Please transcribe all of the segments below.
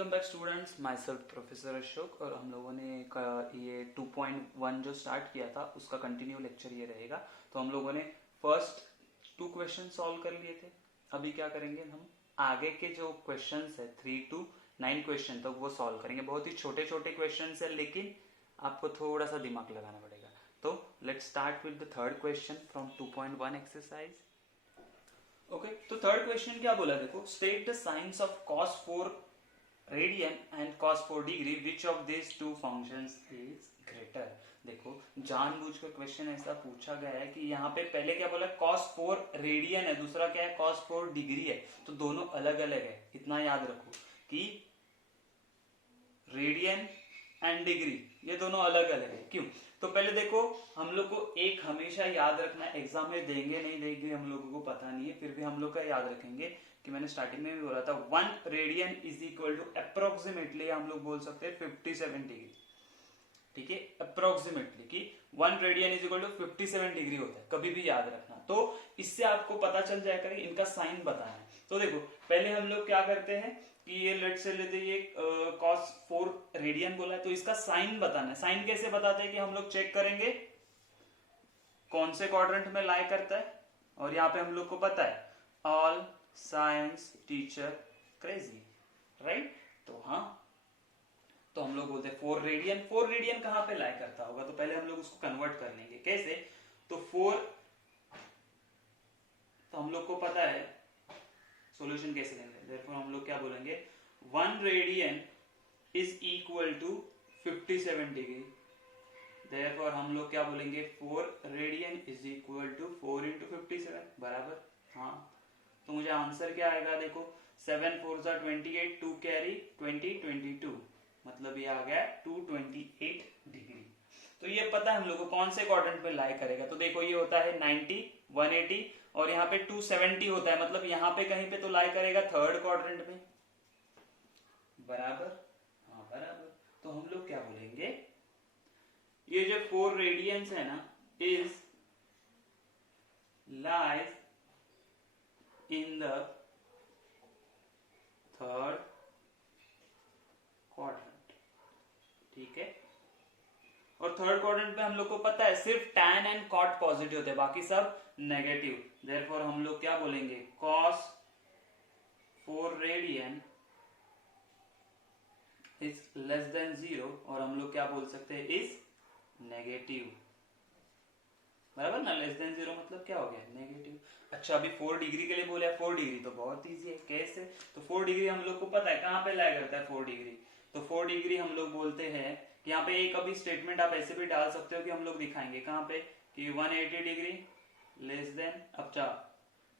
Welcome back students, my self professor Ashok. और हम लोगों ने ये 2.1 जो स्टार्ट किया था उसका कंटिन्यू लेक्चर ये रहेगा। तो हम लोगों ने फर्स्ट 2 क्वेश्चन सॉल्व कर लिए थे। अभी क्या करेंगे, हम आगे के जो क्वेश्चंस है 3 to 9 क्वेश्चन तक वो सॉल्व करेंगे। बहुत ही छोटे छोटे क्वेश्चन है, लेकिन आपको थोड़ा सा दिमाग लगाना पड़ेगा। तो let's start with the third question from 2.1 exercise. Okay, तो थर्ड क्वेश्चन क्या बोला, देखो, state the signs of cos 4 radian and cos 4 degree, which of this two functions is greater. देखो, जानबूझ कर क्वेश्चन ऐसा पूछा गया है कि यहाँ पे पहले क्या बोला, cos 4 रेडियन है, दूसरा क्या है, cos 4 डिग्री है। तो दोनों अलग अलग है, इतना याद रखो कि रेडियन एंड डिग्री ये दोनों अलग अलग है। क्यों? तो पहले देखो, हम लोग को एक हमेशा याद रखना है, एग्जाम में देंगे नहीं देंगे हम लोगों को पता नहीं है, फिर भी हम लोग का याद रखेंगे कि मैंने स्टार्टिंग में भी बोला था 1 radian is equal to approximately हम लोग बोल सकते हैं 57 डिग्री। ठीक है, अप्रोक्सीमेटली कि 1 radian is equal to 57 degree होता है, कभी भी याद रखना। तो इससे आपको पता चल जाएगा कि इनका साइन बताना है। तो देखो, पहले हम लोग क्या करते हैं कि ये लेट से लेते, ये cos 4 रेडियन बोला है, तो इसका साइन बताना है। साइन कैसे बताते हैं कि हम लोग चेक करेंगे कौन से क्वाड्रेंट में लाई करता है, और यहाँ पे हम लोग को पता है all science teacher crazy, right. तो हाँ, तो हम लोग बोलते हैं 4 रेडियन। 4 रेडियन कहाँ पे लाई करता होगा, तो पहले हम लोग उसको कन्वर्ट कर लेंगे। कैसे? तो 4, तो हम लोग को पता है सॉल्यूशन कैसे लेंगे। देयरफॉर हम लोग क्या बोलेंगे, 1 radian is equal to 57 degree. Therefore हम लोग क्या बोलेंगे, 4 radian is equal to 4 into 57 बराबर। हाँ, तो मुझे आंसर क्या आएगा, देखो 7 4 28, 2 कैरी 20 22, मतलब ये आ गया 228 डिग्री। तो ये पता है हम लोग को कौन से क्वाड्रेंट में लाई करेगा। तो देखो, ये होता है 90 180 और यहाँ पे 270 होता है, मतलब यहाँ पे कहीं पे तो लाई करेगा थर्ड क्वाड्रेंट में, बराबर। हाँ बराबर। तो हम लोग क्या बोलेंगे, ये जो 4 रेडियंस है ना, is lies in the third quadrant. ठीक है, और थर्ड क्वाड्रेंट में हम लोग को पता है सिर्फ tan एंड cot पॉजिटिव होते हैं, बाकी सब नेगेटिव। देयरफॉर हम लोग क्या बोलेंगे, cos 4 radian is less than 0, और हम लोग क्या बोल सकते हैं, इज नेगेटिव, बराबर ना। लेस देन 0 मतलब क्या हो गया, नेगेटिव। अच्छा, अभी 4 डिग्री के लिए बोले, 4 डिग्री तो बहुत इजी है। कैसे? तो 4 डिग्री हम लोग को पता है कहाँ पे लाई करता है 4 डिग्री। तो 4 डिग्री हम लोग बोलते हैं कि यहाँ पे एक अभी स्टेटमेंट आप ऐसे भी डाल सकते हो कि हम लोग दिखाएंगे कहाँ पे कि 180 डिग्री लेस देन, अच्छा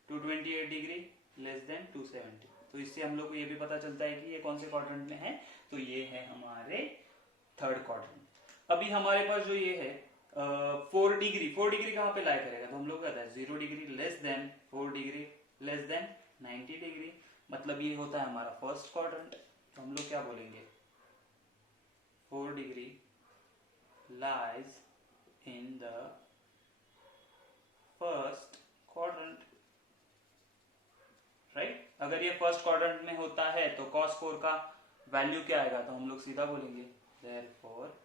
228 डिग्री लेस देन 270। तो इससे हम लोग को ये भी पता चलता है कि ये कौन से क्वाड्रेंट में है। तो ये है हमारे थर्ड क्वाड्रेंट। अभी हमारे पास जो ये है 4 डिग्री, 4 डिग्री कहाँ पे लाई करेगा, तो हम लोग कहते हैं 0 degree less than 4 degree less than 90 degree, मतलब ये होता है हमारा फर्स्ट क्वाड्रेंट। तो हम लोग क्या बोलेंगे, 4 degree lies in the first quadrant, right. अगर ये फर्स्ट क्वाड्रेंट में होता है तो cos 4 का वैल्यू क्या आएगा, तो हम लोग सीधा बोलेंगे therefore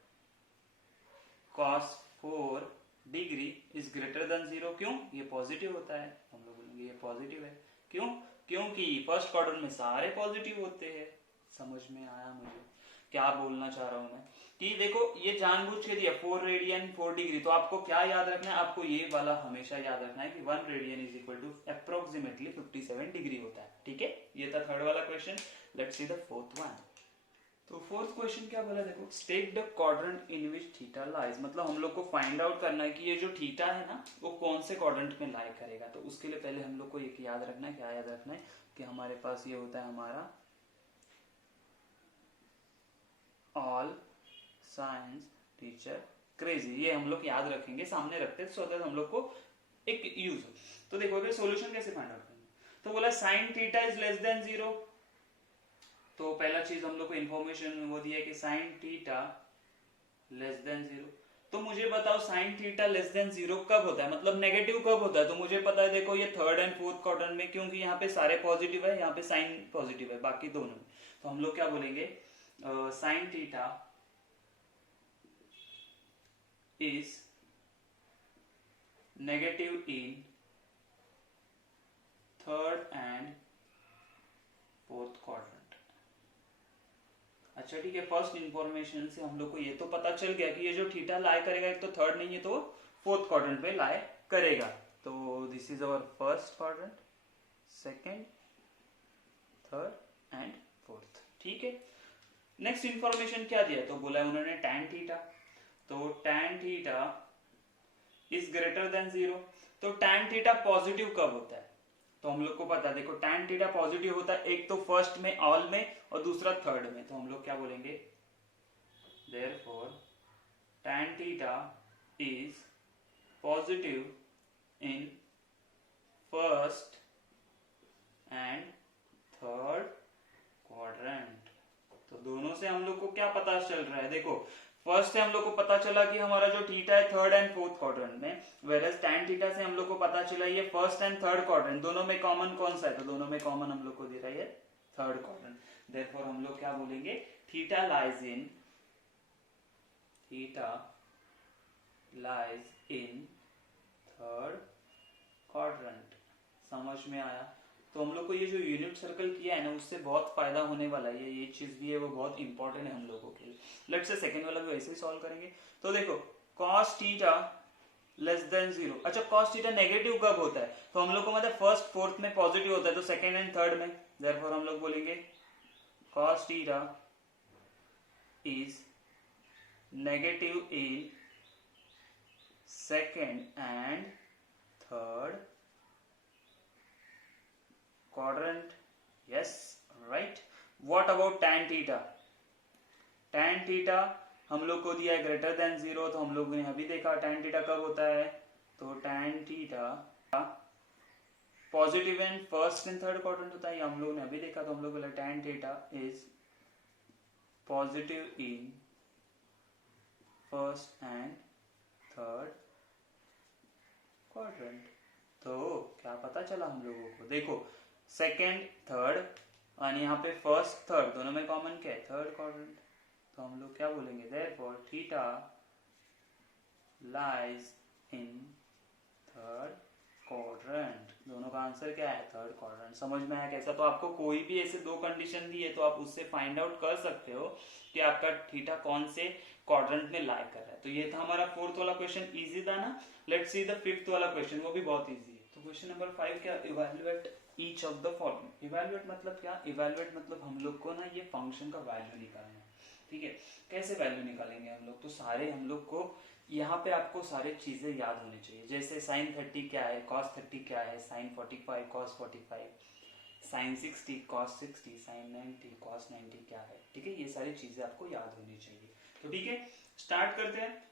cos 4 degree is greater than 0। क्यों? ये पॉजिटिव होता है, हम लोग बोलेंगे ये पॉजिटिव है। क्यों? क्योंकि फर्स्ट क्वाड्रेंट में सारे पॉजिटिव होते हैं। समझ में आया मुझे क्या बोलना चाह रहा हूं मैं, कि देखो ये जानबूझ के दिया 4 रेडियन 4 डिग्री, तो आपको क्या याद रखना है, आपको ये वाला हमेशा याद रखना है कि 1 radian is equal to approximately 57 degree होता है। ठीक है, ये था थर्ड वाला question. Let's see the fourth one. तो फोर्थ क्वेश्चन क्या बोला, देखो, state the quadrant in which theta lies, मतलब हम लोग को फाइंड आउट करना है कि ये जो थीटा है ना वो कौन से क्वाड्रेंट में लाई करेगा। तो उसके लिए पहले हम लोग को एक याद रखना है, क्या याद रखना है कि हमारे पास ये होता है हमारा ऑल साइंस टीचर क्रेजी, ये हम लोग याद रखेंगे, सामने रखते हैं सो दैट हम लोग को एक यूज हो। तो देखो सॉल्यूशन कैसे फाइंड आउट करेंगे, तो बोला sign theta is less than 0। तो पहला चीज हम लोग को इंफॉर्मेशन वो दिया कि साइन थीटा लेस देन 0। तो मुझे बताओ साइन थीटा लेस देन 0 कब होता है, मतलब नेगेटिव कब होता है। तो मुझे पता है, देखो ये थर्ड एंड फोर्थ क्वाड्रेंट में, क्योंकि यहाँ पे सारे पॉजिटिव है, यहाँ पे साइन पॉजिटिव है बाकी दोनों में। तो हम लोग क्या बोलेंगे, sine theta is negative in third and fourth quadrant. अच्छा ठीक है, फर्स्ट इंफॉर्मेशन से हम लोग को ये तो पता चल गया कि ये जो थीटा लाई करेगा एक तो थर्ड नहीं है तो फोर्थ क्वाड्रेंट पे लाई करेगा। तो this is our first quadrant, second, third and fourth. ठीक है, नेक्स्ट इंफॉर्मेशन क्या दिया, तो बोला है उन्होंने tan थीटा, तो tan theta is greater than 0। तो tan थीटा पॉजिटिव कब होता है, तो हम लोग को पता है, देखो tan थीटा पॉजिटिव होता है एक तो फर्स्ट में, ऑल में, और दूसरा थर्ड में। तो हम लोग क्या बोलेंगे, therefore tan theta is positive in first and third quadrant. तो दोनों से हम लोग को क्या पता चल रहा है, देखो फर्स्ट से हम लोग को पता चला कि हमारा जो थीटा है थर्ड एंड फोर्थ क्वाड्रेंट में, वेरस tan थीटा से हम लोग को पता चला ये फर्स्ट एंड थर्ड क्वाड्रेंट, दोनों में कॉमन कौन सा है, तो दोनों में कॉमन हम लोग को दे रहा है थर्ड क्वाड्रेंट। देयरफॉर हम लोग क्या बोलेंगे, theta lies in third quadrant. समझ में आया। तो हम लोग को ये जो यूनिट सर्कल किया है ना, उससे बहुत फायदा होने वाला है, ये चीज भी है वो बहुत इंपॉर्टेंट है हम लोगों के लिए। लेट्स से सेकंड वाला भी वैसे ही सॉल्व करेंगे। तो देखो cos थीटा लेस देन 0। अच्छा cos थीटा नेगेटिव कब होता है, तो हम लोग को मतलब फर्स्ट फोर्थ में पॉजिटिव होता है, तो सेकंड एंड थर्ड में। देयरफॉर हम लोग बोलेंगे cos theta is negative in second and third quadrant. Yes, right. What about tan theta? tan theta हम लोग को दिया है ग्रेटर देन 0, तो हम लोग ने अभी देखा tan theta कब होता है, तो tan theta positive in first and third quadrant होता है, ये हम लोग ने अभी देखा। तो हम लोग बोला tan theta is positive in first and third quadrant. तो क्या पता चला हम लोगों को, देखो सेकेंड थर्ड और यहाँ पे फर्स्ट थर्ड दोनों में कॉमन क्या है, थर्ड क्वाड्रेंट। तो हम लोग क्या बोलेंगे, therefore theta lies in third quadrant. दोनों का आंसर क्या है, थर्ड क्वाड्रेंट। समझ में आया कैसा। तो आपको कोई भी ऐसे दो कंडीशन दी है तो आप उससे फाइंड आउट कर सकते हो कि आपका थीटा कौन से क्वाड्रेंट में लाई कर रहा है। तो ये था हमारा फोर्थ वाला क्वेश्चन, इजी था ना। लेट्स सी द फिफ्थ वाला क्वेश्चन, वो भी बहुत इजी है। तो क्वेश्चन नंबर 5 क्या, evaluate each of the following. Evaluate मतलब क्या, इवैल्यूएट मतलब हम लोग को ना ये फंक्शन का वैल्यू निकालना है। ठीक है, कैसे वैल्यू निकालेंगे हम लोग, तो सारे हम लोग को यहाँ पे आपको सारी चीजें याद होनी चाहिए। जैसे sin 30 क्या है, cos 30 क्या है, sin 45 cos 45, sin 60 cos 60, sin 90 cos 90 क्या है। ठीक है, ये सारी चीजें आपको याद होनी चाहिए। तो ठीक है, स्टार्ट करते हैं।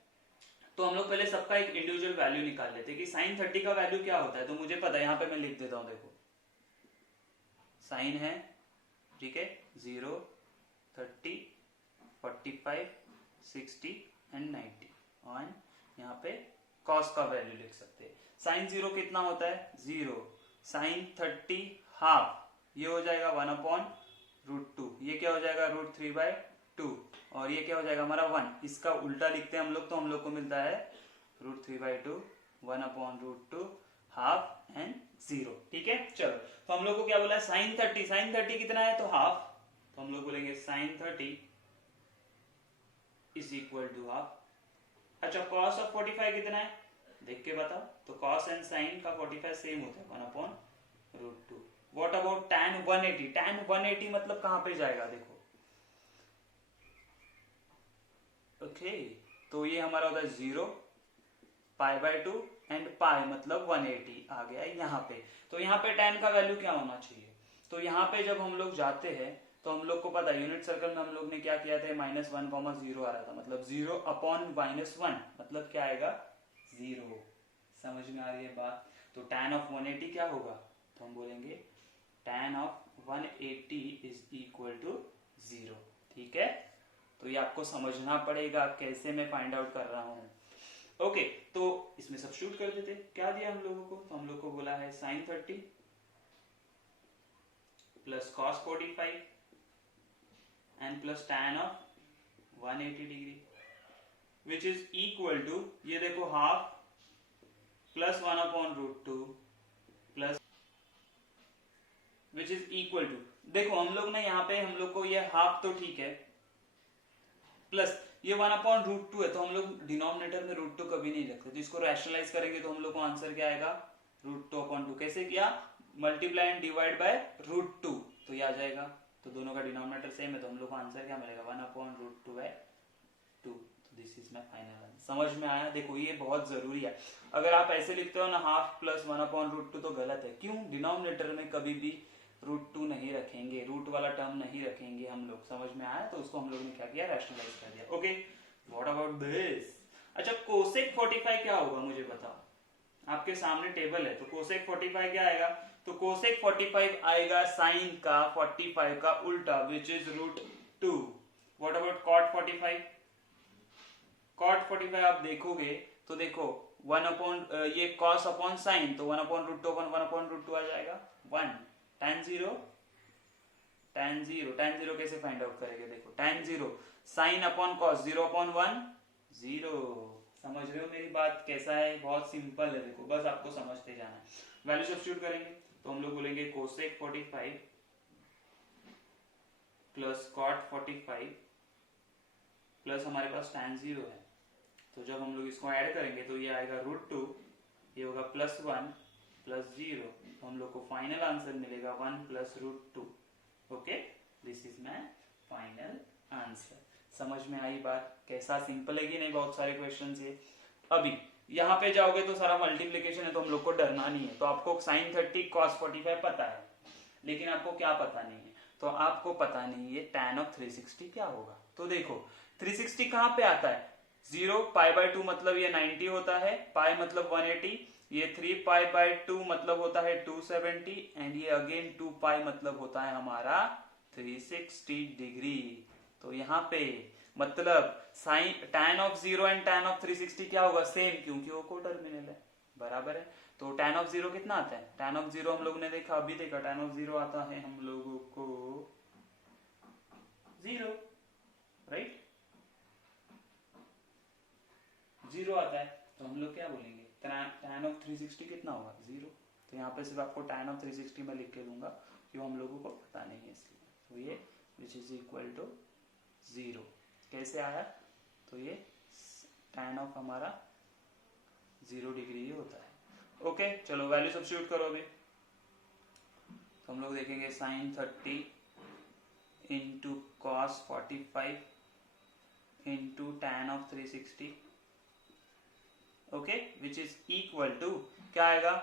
तो हम लोग पहले सबका एक इंडिविजुअल वैल्यू निकाल लेते हैं कि sin 30 का वैल्यू क्या होता है। तो मुझे पता है, यहाँ पे मैं लिख देता हूँ, देखो साइन है, ठीक है, 0, 30, 45, 60 एंड 90, और यहाँ पे cos का वैल्यू लिख सकते हैं। साइन 0 कितना होता है, 0, साइन 30 हाफ, ये हो जाएगा 1/√2, ये क्या हो जाएगा √3/2, और ये क्या हो जाएगा हमारा 1। इसका उल्टा लिखते हैं हम लोग, तो हम लोग को मिलता है √3/2, 1/√2, हाफ एंड 0। ठीक है, चलो। तो हम लोग को क्या बोला है, साइन 30 कितना है, तो हाफ। तो हम लोग बोलेंगे sine 30 is equal to half. अच्छा, cos ऑफ 45 कितना है, देख के बताओ। तो cos एंड साइन का 45 सेम होता है, 1/√2। व्हाट अबाउट tan 180, tan 180 मतलब कहां पे जाएगा, देखो ओके तो ये हमारा होता है 0, π/2 एंड पाई मतलब 180 आ गया यहाँ पे। तो यहाँ पे tan का वैल्यू क्या होना चाहिए, तो यहाँ पे जब हम लोग जाते हैं तो हम लोग को पता है यूनिट सर्कल में हम लोग ने क्या किया था, -1,0 आ रहा था, मतलब 0/-1 मतलब क्या आएगा, 0। समझ में आ रही है बात। तो tan ऑफ 180 क्या होगा, तो हम बोलेंगे tan of 180 is equal to 0। ठीक है, तो ये आपको समझना पड़ेगा कैसे मैं फाइंड आउट कर रहा हूँ। ओके, तो इसमें सब्स्टिट्यूट कर देते। क्या दिया हम लोगों को, तो हम लोग को बोला है sin 30 plus cos 45 and plus tan of 180 degree which is equal to, ये देखो half plus 1/√2 plus which is equal to, देखो हम लोग ना यहाँ पे हम लोग को ये हाफ तो ठीक है, प्लस ये 1/√2 है, तो हम लोग डिनोमिनेटर में √2 कभी नहीं रखते, तो इसको रैशनलाइज करेंगे तो हम लोग को आंसर क्या आएगा, √2/2। कैसे किया, मल्टीप्लाई एंड डिवाइड बाय √2, तो ये आ जाएगा, तो दोनों का डिनोमिनेटर सेम है, तो हम लोग को आंसर क्या मिलेगा, 1/√2/2। This is my final answer. समझ में आया, देखो ये बहुत जरूरी है, अगर आप ऐसे लिखते हो ना हाफ प्लस 1/√2 तो गलत है, क्यों, डिनोमिनेटर में कभी भी √2 नहीं रखेंगे, रूट वाला टर्म नहीं रखेंगे हम लोग, समझ में आया, तो उसको हम लोग ने क्या किया, रैशनलाइज कर दिया। ओके, व्हाट अबाउट दिस, अच्छा कोसेक 45 क्या होगा मुझे बताओ, आपके सामने टेबल है, तो कोसेक 45 क्या आएगा, तो कोसेक 45 आएगा साइन का 45 का उल्टा which is √2। What about cot 45, cot 45 आप देखोगे तो देखो 1 अपॉन ये कॉस अपॉन साइन, तो 1/√2 अपन 1/√2 आ जाएगा 1, tan 0 कैसे फाइंड आउट करेंगे, देखो tan 0 साइन अपॉन कॉस 0/1 0, समझ रहे हो मेरी बात, कैसा है, बहुत सिंपल है, देखो बस आपको समझते जाना है। वैल्यू सब्स्टिट्यूट करेंगे तो हम लोग बोलेंगे कोसेक 45 प्लस कॉट 45 प्लस हमारे पास tan 0 है, तो जब हम लोग इसको ऐड करेंगे तो ये आएगा √2, ये होगा +1 प्लस 0, तो हम लोग को फाइनल आंसर मिलेगा 1 + √2। Okay, this is my final answer. समझ में आई बात, कैसा सिंपल है कि नहीं, बहुत सारे क्वेश्चन है। अभी यहाँ पे जाओगे तो सारा मल्टीप्लीकेशन है, तो हम लोग को डरना नहीं है, तो आपको sin 30 cos 45 पता है, लेकिन आपको क्या पता नहीं है, तो आपको पता नहीं है tan ऑफ 360 क्या होगा। तो देखो 360 कहाँ पे आता है, 0 π/2 मतलब ये 90 होता है, पाई मतलब 180, ये 3π/2 मतलब होता है 270, एंड ये अगेन 2π मतलब होता है हमारा 360 डिग्री। तो यहाँ पे मतलब sine tan of 0 and tan of 360 क्या होगा, सेम, क्योंकि वो कोटर्मिनल है, बराबर है। तो tan ऑफ 0 कितना आता है, tan ऑफ 0 हम लोग ने देखा, अभी देखा, tan ऑफ 0 आता है हम लोगों को 0, राइट, 0 आता है, तो हम लोग क्या बोलेंगे, tan ऑफ 360 कितना होगा, 0। तो यहाँ पे सिर्फ आपको tan ऑफ 360 में लिख के दूंगा, क्यों हम लोगों को पता नहीं है इसलिए, तो ये विच इज इक्वल टू 0 कैसे आया, तो ये tan ऑफ हमारा 0 डिग्री ही होता है। ओके, चलो वैल्यू सब्स्टिट्यूट करो अभी, तो हम लोग देखेंगे sin 30 into cos 45 into tan of 360, okay, which is equal to क्या आएगा,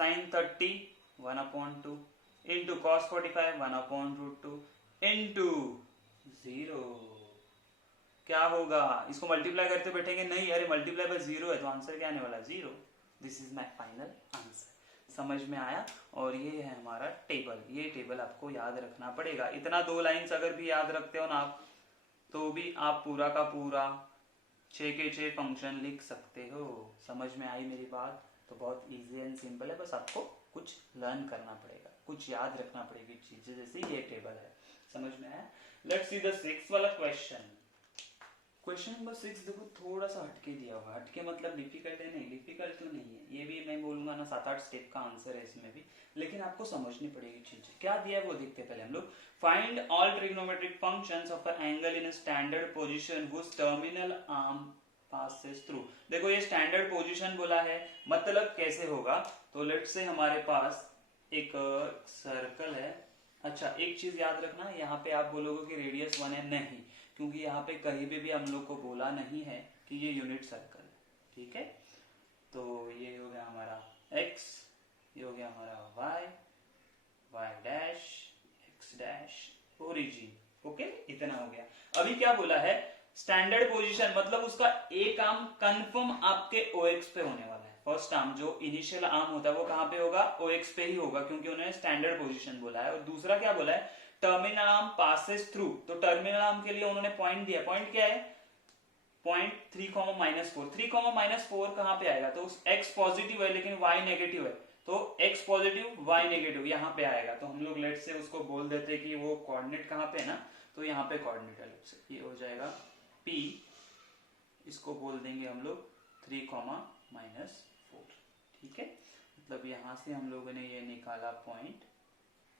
sin 30 1/2 इंटू cos 45 1/√2 इंटू 0, क्या होगा, इसको मल्टीप्लाई करते बैठेंगे नहीं, अरे मल्टीप्लाई बाय 0 है, तो आंसर क्या आने वाला, 0। This is my final answer. समझ में आया, और ये है हमारा टेबल, ये टेबल आपको याद रखना पड़ेगा, इतना 2 लाइंस अगर भी याद रखते हो ना आप, तो भी आप पूरा का पूरा 6 के 6 फंक्शन लिख सकते हो। समझ में आई मेरी बात, तो बहुत इजी एंड सिंपल है, बस आपको कुछ लर्न करना पड़ेगा, कुछ याद रखना पड़ेगी चीजें, जैसे ये टेबल है। समझ में आया, लेट्स सी द 6th वाला क्वेश्चन। क्वेश्चन नंबर 6 देखो थोड़ा सा हटके दिया हुआ, हटके मतलब डिफिकल्ट है नहीं, डिफिकल्ट तो नहीं है, ये भी मैं बोलूंगा ना 7-8 स्टेप का आंसर है इसमें भी, लेकिन आपको समझनी पड़ेगी चीजें। क्या दिया है वो देखते पहले हम लोग, find all trigonometric functions of an angle in standard position whose terminal arm passes through. देखो ये स्टैंडर्ड पोजीशन बोला है, मतलब कैसे होगा, तो लेट्स से हमारे पास एक सर्कल है। अच्छा एक चीज याद रखना, यहाँ पे आप बोलोगे कि रेडियस 1 है, नहीं, क्योंकि यहाँ पे कहीं भी हम लोग को बोला नहीं है कि ये यूनिट सर्कल है, ठीक है। तो ये हो गया हमारा x, ये हो गया हमारा y dash, x dash, origin, okay, इतना हो गया। अभी क्या बोला है, स्टैंडर्ड पोजीशन मतलब उसका एक आर्म कंफर्म आपके OX पे होने वाला है। फर्स्ट आर्म जो इनिशियल आर्म होता है वो कहाँ पे होगा, OX पे ही होगा, क्योंकि उन्होंने स्टैंडर्ड पोजीशन बोला है। और दूसरा क्या बोला है, टर्मिनल आर्म पासेस थ्रू, तो टर्मिनल आर्म के लिए उन्होंने पॉइंट दिया, पॉइंट क्या है, पॉइंट 3,-4, 3,-4 कहाँ पे आएगा, तो x पॉजिटिव है लेकिन y नेगेटिव है, तो x पॉजिटिव y नेगेटिव यहाँ पे आएगा। तो हम लोग लेट से उसको बोल देते कि वो कोऑर्डिनेट कहाँ पे है ना, तो तो यहाँ पे कोऑर्डिनेट अलग से, ये हो जाएगा P, इसको बोल देंगे हम लोग 3,-4, ठीक है। मतलब यहाँ से हम लोगों ने ये निकाला पॉइंट,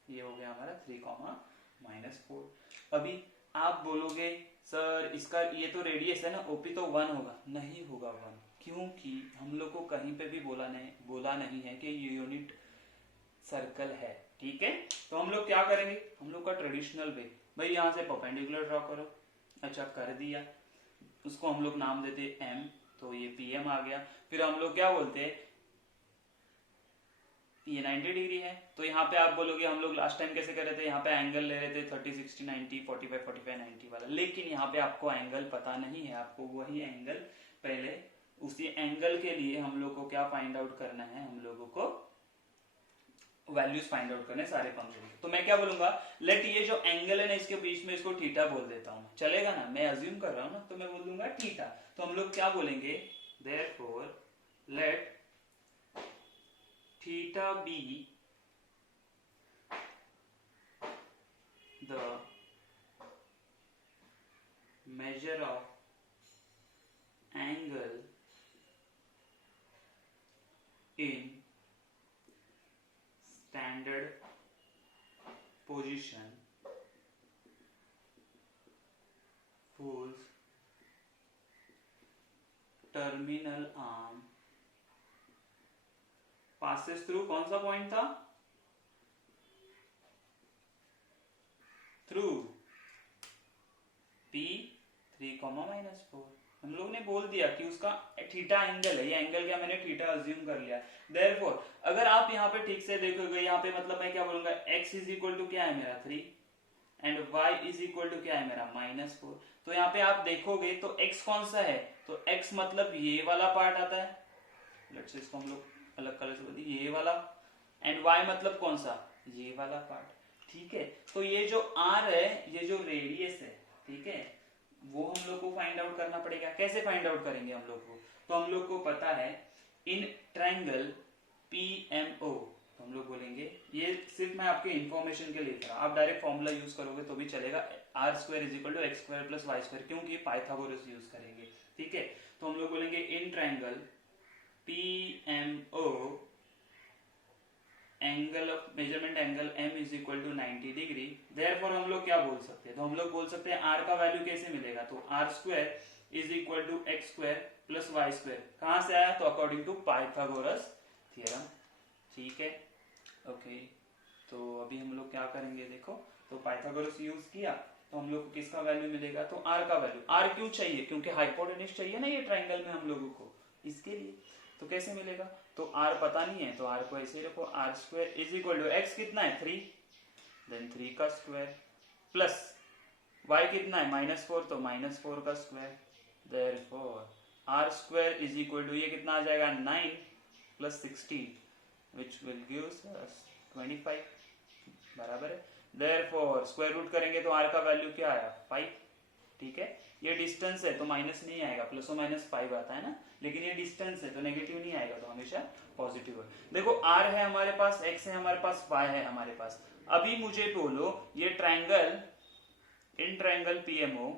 ये हो गया हमारा 3,-4। अभी आप बोलोगे सर इसका ये तो रेडियस है ना, ओपी तो 1 होगा, नहीं होगा 1, क्योंकि हम लोग को कहीं पे भी बोला नहीं है कि ये यूनिट सर्कल है, ठीक है। तो हम लोग क्या करेंगे, हम लोग का ट्रेडिशनल वे, भाई यहाँ से परपेंडिकुलर ड्रॉ करो। अच्छा कर दिया, उसको हम लोग नाम देते एम, तो ये पी एम आ गया। फिर हम लोग क्या बोलते हैं, ये 90 डिग्री है, तो यहाँ पे आप बोलोगे हम लोग लास्ट टाइम कैसे कर रहे थे, यहाँ पे एंगल ले रहे थे 30, 60, 90, 45, 45, 90 वाला, लेकिन यहाँ पे आपको एंगल पता नहीं है, आपको वही एंगल पहले, उसी एंगल के लिए हम लोग को क्या फाइंड आउट करना है, हम लोगों को वैल्यूज फाइंड आउट करने सारे फंक्शन। तो मैं क्या बोलूंगा, लेट ये जो एंगल है ना इसके बीच में, इसको थीटा बोल देता हूँ, चलेगा ना, मैं अज्यूम कर रहा हूँ ना, तो मैं बोल दूंगा थीटा। तो हम लोग क्या बोलेंगे, therefore let theta be the measure of angle in standard position whose terminal arm passes through, कौन सा पॉइंट था, थ्रू P 3,-4। हम लोग ने बोल दिया कि उसका थीटा एंगल है, ये एंगल क्या मैंने थीटा अज्यूम कर लिया। देयरफॉर अगर आप यहाँ पे ठीक से देखोगे, यहाँ पे मतलब मैं क्या बोलूंगा, x इज इक्वल टू क्या है मेरा 3 and y is equal to क्या है मेरा -4। तो यहाँ पे आप देखोगे तो x कौन सा है, तो x मतलब ये वाला पार्ट आता है, लेट्स से इसको हम लोग अलग कलर से बोलते हैं, ये वाला, एंड y मतलब कौन सा, ये वाला पार्ट, ठीक है। तो ये जो r है, ये जो रेडियस है, ठीक है, वो हम लोग को फाइंड आउट करना पड़ेगा। कैसे फाइंड आउट करेंगे हम लोग को, तो हम लोग को पता है इन ट्रायंगल PMO, तो हम लोग बोलेंगे, ये सिर्फ मैं आपके इंफॉर्मेशन के लिए लिख रहा हूं, आप डायरेक्ट फॉर्मूला यूज करोगे तो भी चलेगा, r² = x² + y², क्योंकि पाइथागोरस यूज करेंगे, ठीक है। तो हम लोग बोलेंगे in triangle PMO angle of measurement angle m is equal to 90 degree. Therefore हम लोग क्या बोल सकते हैं, तो हम लोग बोल सकते हैं r का वैल्यू कैसे मिलेगा, तो r² is equal to x² + y², कहां से आया, तो अकॉर्डिंग टू पाइथागोरस थ्योरम, ठीक है, ओके। तो अभी हम लोग क्या करेंगे, देखो, तो पाइथागोरस यूज किया, तो हम लोग को किसका वैल्यू मिलेगा, तो r का वैल्यू, r क्यों चाहिए, क्योंकि हाइपोटेन्यूज चाहिए ना ये ट्रायंगल में हम लोगों को, इसके लिए। तो कैसे मिलेगा, तो r पता नहीं है, तो r को ऐसे ही रखो, r² is equal to x कितना है 3, देन 3 का स्क्वायर, प्लस y कितना है -4, तो -4 का square. Therefore r² is equal to, ये कितना आ जाएगा 9 + 16 विच विल गिव्स अस 25, बराबर है। देयरफॉर स्क्वायर रूट करेंगे तो r का वैल्यू क्या आया 5, ठीक है। ये डिस्टेंस है तो माइनस नहीं आएगा, ±5 आता है ना, लेकिन ये डिस्टेंस है तो नेगेटिव नहीं आएगा, तो हमेशा पॉजिटिव है। देखो r है हमारे पास, x है हमारे पास, y है हमारे पास। अभी मुझे बोलो ये triangle, in triangle PMO,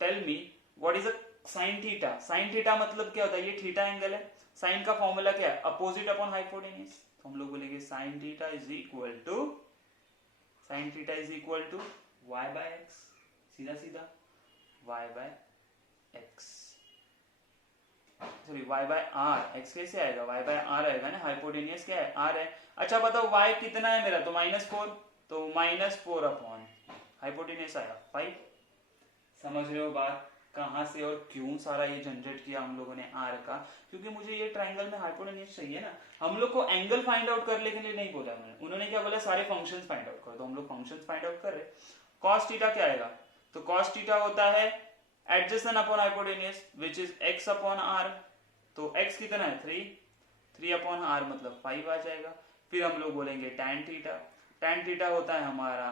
tell me what is a sine theta. Sine theta मतलब क्या होता है, ये थीटा एंगल है, साइन का फॉर्मूला क्या है, अपोजिट अपॉन हाइपोटेन्यूज। तो हम लोग बोलेंगे sine theta is equal to y/x, सीधा सीधा y/x, सॉरी y/r, x कैसे आएगा, y/r आएगा ना, हाइपोटेन्यूज क्या है r है। अच्छा बताओ y कितना है मेरा, तो -4, तो -4 अपॉन हाइपोटेन्यूज आया 5। समझ रहे हो बात, कहां से और क्यों सारा ये जनरेट किया हम लोगों ने r का, क्योंकि मुझे ये ट्रायंगल में हाइपोटेन्यूज चाहिए ना। हम लोग को एंगल फाइंड आउट करने के लिए नहीं बोला उन्होंने क्या बोला, सारे फंक्शंस फाइंड आउट करो, तो हम लोग फंक्शंस फाइंड आउट कर रहे। cos थीटा क्या आएगा, तो cos थीटा होता है adjacent upon hypotenuse which is x upon r, तो x कितना है 3 अपॉन r मतलब 5 आ जाएगा। फिर हम लोग बोलेंगे tan थीटा, tan थीटा होता है हमारा,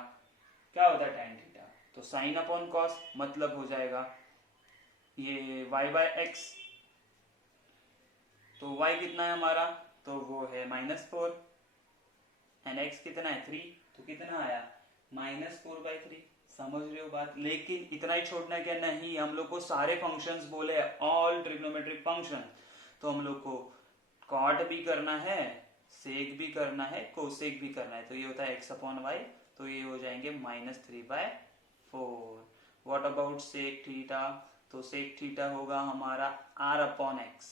क्या होता है tan थीटा, तो साइन अपॉन कॉस मतलब हो जाएगा ये y/x, तो y कितना है हमारा, तो वो है -4 एंड x कितना है 3, तो कितना आया -4/3। समझ रहे हो बात? लेकिन इतना ही छोड़ना है क्या? नहीं, हम लोग को सारे फंक्शंस बोले ऑल ट्रिग्नोमेट्रिक फंक्शन, तो हम लोग को कॉट भी करना है, सेक भी करना है, कोसेक भी करना है। तो ये होता है x/y, तो ये हो जाएंगे -3/4। What about sec theta? तो सेक थीटा होगा हमारा r/x,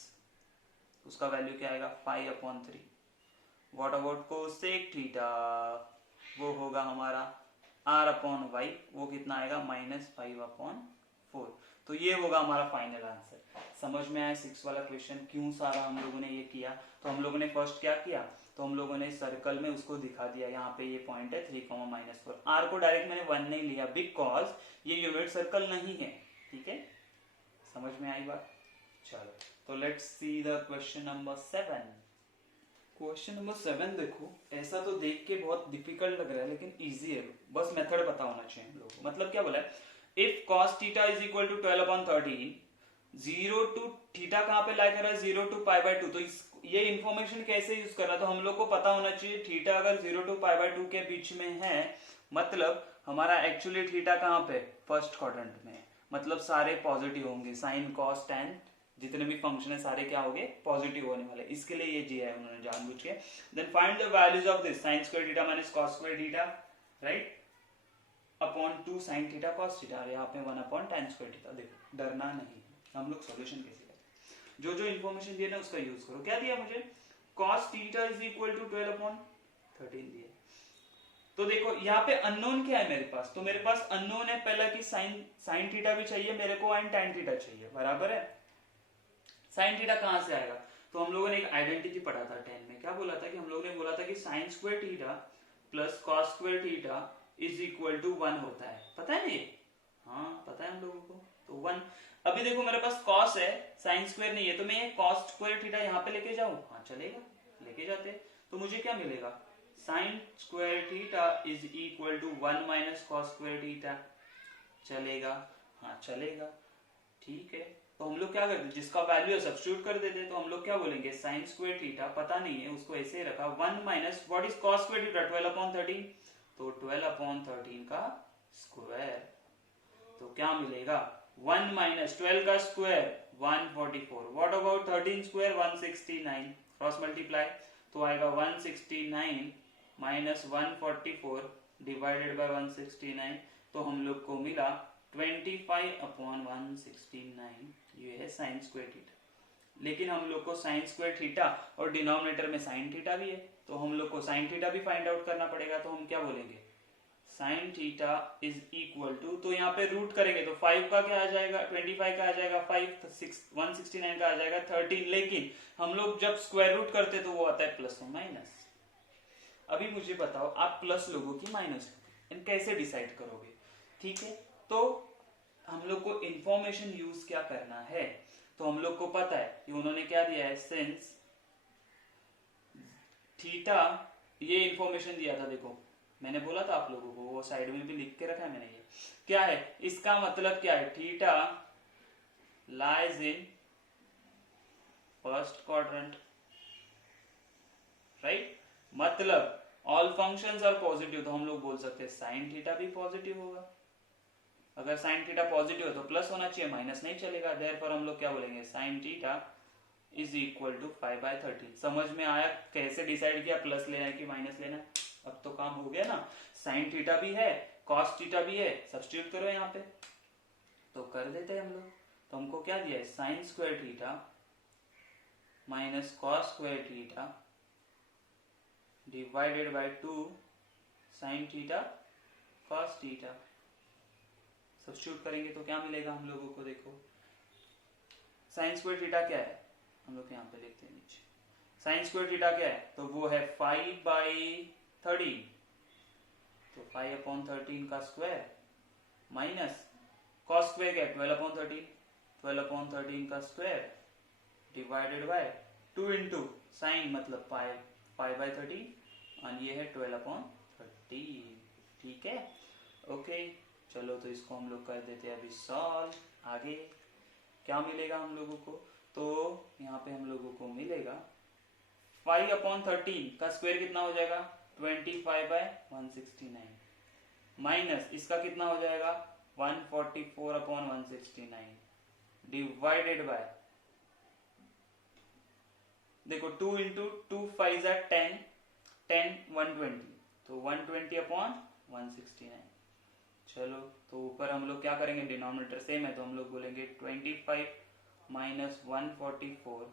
उसका वैल्यू क्या आएगा? 5/3। What about cosec theta? वो होगा हमारा r/y, वो कितना आएगा? -5/4। तो ये होगा हमारा फाइनल आंसर। समझ में आया 6 वाला क्वेश्चन क्यों सारा हम लोगों ने ये किया? तो हम लोगों ने फर्स्ट क्या किया? तो हम लोगों ने सर्कल में उसको दिखा दिया, यहाँ पे ये पॉइंट है 3, -4। r को डायरेक्ट मैंने 1 नहीं लिया बिकॉज ये यूनिट सर्कल नहीं है। ठीक है, समझ में आई बात? चलो, तो let's see the question number 7। Question number 7 देखो, ऐसा तो देख के बहुत डिफिकल्ट लग रहा है लेकिन इजी है, बस मेथड पता होना चाहिए हम लोग को। मतलब क्या बोला है? If cos theta is equal to 12/13, 0 to theta कहाँ पे लाई कर रहा है? 0 टू π/2। तो ये इन्फॉर्मेशन कैसे यूज कर रहा है? तो हम लोग को पता होना चाहिए थीटा अगर 0 टू π/2 के बीच में है, मतलब हमारा एक्चुअली थीटा कहाँ पे? फर्स्ट क्वाड्रेंट में, मतलब सारे पॉजिटिव होंगे। साइन कॉस टैन जितने भी फंक्शन है सारे क्या होंगे? पॉजिटिव होने वाले। इसके लिए ये दिया है उन्होंने जानबूझ के। Then find the values of this sin square theta minus cos square theta, right, upon 2 sin theta cos theta, और यहाँ पे 1 अपॉन tan स्क्वायर थीटा। देखो, डरना नहीं, हम लोग सॉल्यूशन कैसे करते? जो जो इन्फॉर्मेशन दिया ना उसका यूज करो। क्या दिया मुझे? cos theta is equal to 12/13 दिया। तो देखो यहाँ पे अननोन क्या है मेरे पास? तो मेरे पास अननोन है पहला कि sin थीटा भी चाहिए मेरे को एंड tan थीटा चाहिए, बराबर है। साइन थीटा कहां से आएगा? तो हम लोगों ने एक आइडेंटिटी पढ़ा था 10 में। क्या बोला था? कि हम लोगों ने बोला था कि sine square theta plus cos square theta is equal to 1 होता है। पता है ना ये? हाँ, पता है हम लोगों को। तो 1। अभी देखो मेरे पास कॉस है, साइन स्क्वायर नहीं है, तो मैं ये कॉस स्क्वायर थीटा यहाँ पे लेके जाऊं? हाँ चलेगा, लेके जाते। तो मुझे क्या मिलेगा? Sine square theta is equal to 1 minus cos square theta. चलेगा? हाँ चलेगा, ठीक है। तो हम लोग क्या करते, जिसका वैल्यू है सब्स्टिट्यूट कर देते। तो हम लोग क्या बोलेंगे? साइन स्क्वायर थीटा पता नहीं है, उसको ऐसे ही रखा। 1 minus what is cos square theta? 12/13। तो 12/13 का स्क्वायर, तो क्या मिलेगा? 1 माइनस 12 का square 144। What about 13 square? 169। Cross multiply, तो आएगा 169 माइनस 144 डिवाइडेड बाय 169। तो हम लोग को मिला 25/169। ये है साइन स्क्वायर थीटा। लेकिन हम लोग को साइन स्क्वायर थीटा और डिनोमिनेटर में साइन थीटा भी है, तो हम लोग को साइन थीटा भी फाइंड आउट करना पड़ेगा। तो हम क्या बोलेंगे? Sine theta is equal to, तो यहाँ पे रूट करेंगे तो 5 का क्या आ जाएगा? 25 का आ जाएगा 5, 169 का आ जाएगा 13। लेकिन हम लोग जब स्क्वायर रूट करते तो वो आता है प्लस और माइनस। अभी मुझे बताओ, आप प्लस लोगों की माइनस लोगे, कैसे डिसाइड करोगे? ठीक है, तो हम लोग को इंफॉर्मेशन यूज क्या करना है? तो हम लोग को पता है कि उन्होंने क्या दिया है, सिंस थीटा, ये इंफॉर्मेशन दिया था। देखो मैंने बोला था आप लोगों को, वो साइड में भी लिख के रखा है मैंने। ये क्या है? इसका मतलब क्या है? Theta lies in first quadrant, right. मतलब ऑल फंक्शंस आर पॉजिटिव, तो हम लोग बोल सकते हैं साइन थीटा भी पॉजिटिव होगा। अगर साइन थीटा पॉजिटिव है तो प्लस होना चाहिए, माइनस नहीं चलेगा। देयरफॉर हम लोग क्या बोलेंगे? Sine theta is equal to 5/13। समझ में आया कैसे डिसाइड किया प्लस लेना है कि माइनस लेना? अब तो काम हो गया ना। साइन थीटा भी है, कॉस थीटा भी है, सब्स्टिट्यूट करो यहाँ पे, तो कर देते हैं हम लोग। तो हमको क्या दिया है? Sign square theta minus cos square theta divided by 2 sine theta cos theta. Substitute करेंगे तो क्या मिलेगा हम लोगों को? देखो साइन स्क्वायर थीटा क्या है, हम लोग यहाँ पे लिखते हैं नीचे। साइन स्क्वायर थीटा क्या है? तो वो है 5/13। तो 5/13 का स्क्वायर माइनस कॉस स्क्वायर क्या है? 12/13। 12/13 का square divided by 2 into sine मतलब 5/13, और ये है 12/13। ठीक है, ओके। चलो तो इसको हम लोग कर देते हैं अभी सॉल्व। आगे क्या मिलेगा हम लोगों को? तो यहाँ पे हम लोगों को मिलेगा 5/13 का स्क्वायर कितना हो जाएगा? 25/169। माइनस इसका कितना हो जाएगा 144/169 डिवाइडेड बाय, देखो 2 इंटू 2 5 10, 10 120, तो 120/169। चलो तो ऊपर हम लोग क्या करेंगे, डिनोमिनेटर सेम है तो हम लोग बोलेंगे 25 माइनस 144